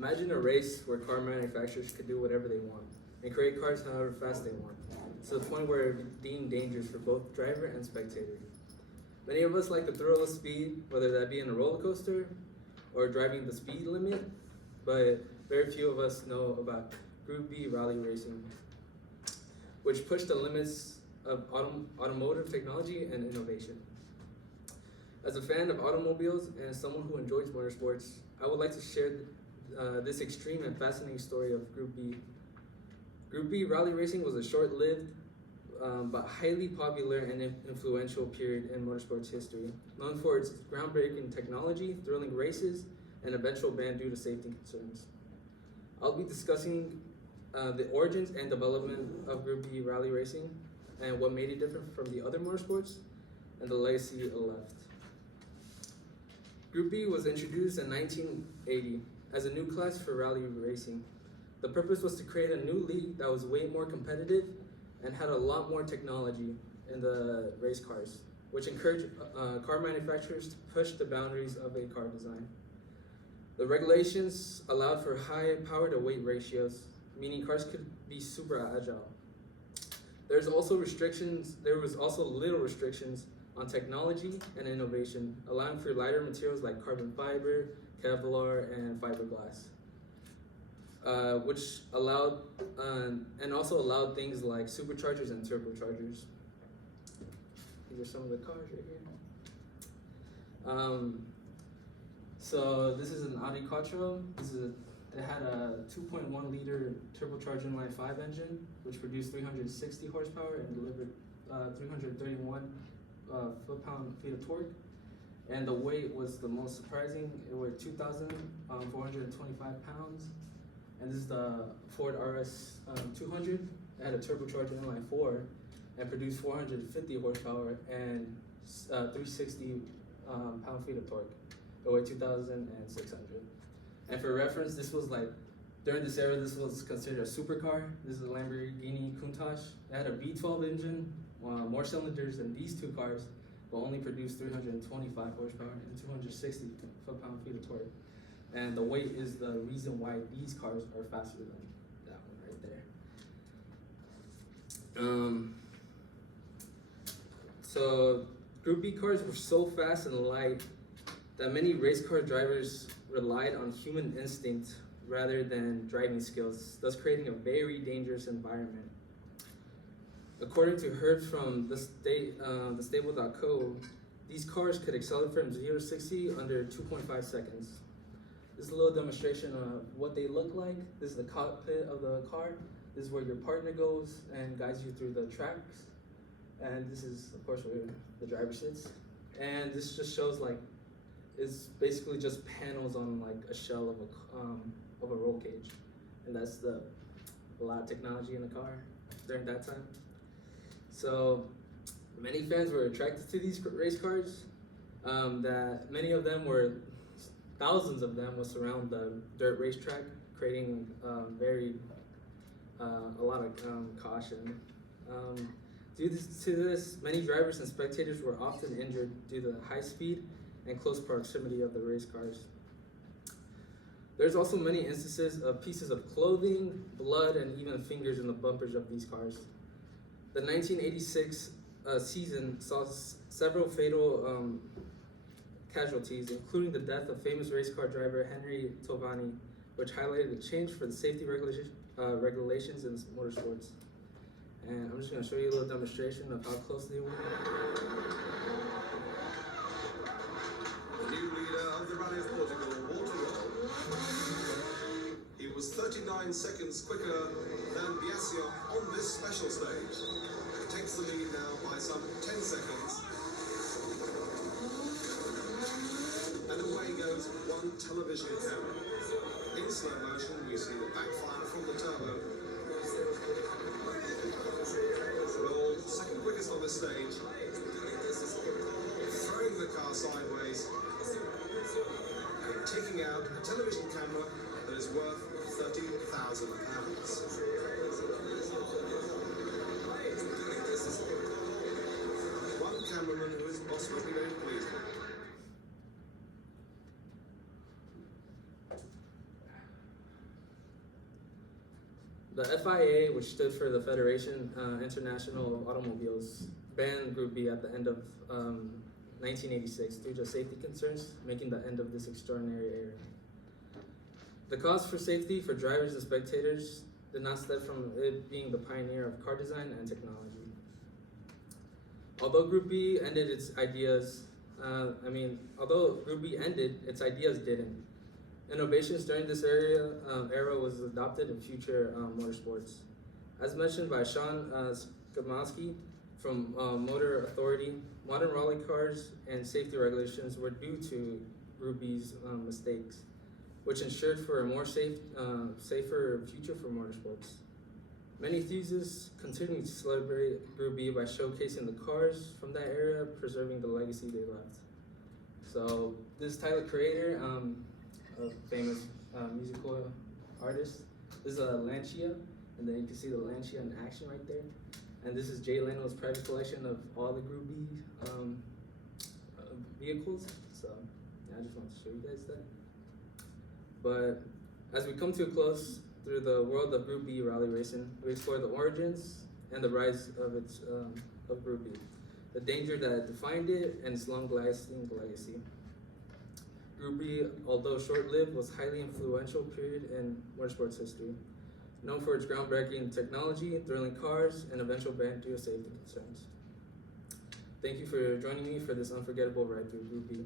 Imagine a race where car manufacturers could do whatever they want and create cars however fast they want, to the point where it deemed dangerous for both driver and spectator. Many of us like the thrill of speed, whether that be in a roller coaster or driving the speed limit, but very few of us know about Group B rally racing, which pushed the limits of automotive technology and innovation. As a fan of automobiles and someone who enjoys motorsports, I would like to share this extreme and fascinating story of Group B. Group B rally racing was a short-lived but highly popular and influential period in motorsports history, known for its groundbreaking technology, thrilling races, and eventual ban due to safety concerns. I'll be discussing the origins and development of Group B rally racing and what made it different from the other motorsports and the legacy it left. Group B was introduced in 1980 as a new class for rally racing. The purpose was to create a new league that was way more competitive and had a lot more technology in the race cars, which encouraged car manufacturers to push the boundaries of a car design. The regulations allowed for high power to weight ratios, meaning cars could be super agile. There was also little restrictions on technology and innovation, allowing for lighter materials like carbon fiber, Kevlar, and fiberglass, which allowed and also allowed things like superchargers and turbochargers. These are some of the cars right here. So this is an Audi Quattro. It had a 2.1 liter turbocharged inline 5 engine, which produced 360 horsepower and delivered 331 foot-pound-feet of torque. And the weight was the most surprising. It weighed 2,425 pounds. And this is the Ford RS 200. It had a turbocharged inline 4 and produced 450 horsepower and 360 pound-feet of torque. It weighed 2,600. And for reference, this was like, during this era, this was considered a supercar. This is a Lamborghini Countach. It had a V12 engine, more cylinders than these two cars, but only produced 325 horsepower and 260 foot-pound-feet of torque. And the weight is the reason why these cars are faster than that one right there. So Group B cars were so fast and light that many race car drivers relied on human instinct rather than driving skills, thus creating a very dangerous environment. According to Hertz from the stable.co, these cars could accelerate from 0 to 60 under 2.5 seconds. This is a little demonstration of what they look like. This is the cockpit of the car. This is where your partner goes and guides you through the tracks. And this is, of course, where the driver sits. And this just shows it's basically just panels on like a shell of a roll cage. And that's a lot of technology in the car during that time. So many fans were attracted to these race cars, that many of them thousands of them will surround the dirt racetrack, creating a lot of caution. Due to this, many drivers and spectators were often injured due to the high speed and close proximity of the race cars. There's also many instances of pieces of clothing, blood, and even fingers in the bumpers of these cars. The 1986 season saw several fatal casualties, including the death of famous race car driver Henry Tovani, which highlighted a change for the safety regulations in motorsports. And I'm just going to show you a little demonstration of how close they were. The new leader of the Rally of Portugal, Walter. He was 39 seconds quicker than Biasio on this special stage. He takes the lead now by some 10 seconds. And away goes one television camera. In slow motion, we see the backfire from the turbo. Roll second quickest on the stage. Throwing the car sideways. And taking out a television camera that is worth £30,000. One cameraman who is possibly very pleased with it. The FIA, which stood for the Federation International of Automobiles, banned Group B at the end of 1986 due to safety concerns, making the end of this extraordinary era. The cause for safety for drivers and spectators did not stem from it being the pioneer of car design and technology. Although Group B ended, its ideas didn't. Innovations during this era was adopted in future motorsports. As mentioned by Sean Skamowski from Motor Authority, modern rally cars and safety regulations were due to Group B's mistakes, which ensured for a more safer future for motorsports. Many enthusiasts continue to celebrate Group B by showcasing the cars from that era, preserving the legacy they left. So this Tyler Creator, a famous musical artist, this is a Lancia, and then you can see the Lancia in action right there. And this is Jay Leno's private collection of all the Group B vehicles. So yeah, I just wanted to show you guys that. But as we come to a close through the world of Group B rally racing, we explore the origins and the rise of Group B, the danger that defined it, and its long-lasting legacy. Group B, although short-lived, was a highly influential period in motorsports history, known for its groundbreaking technology, thrilling cars, and eventual ban due to safety concerns. Thank you for joining me for this unforgettable ride through Group B.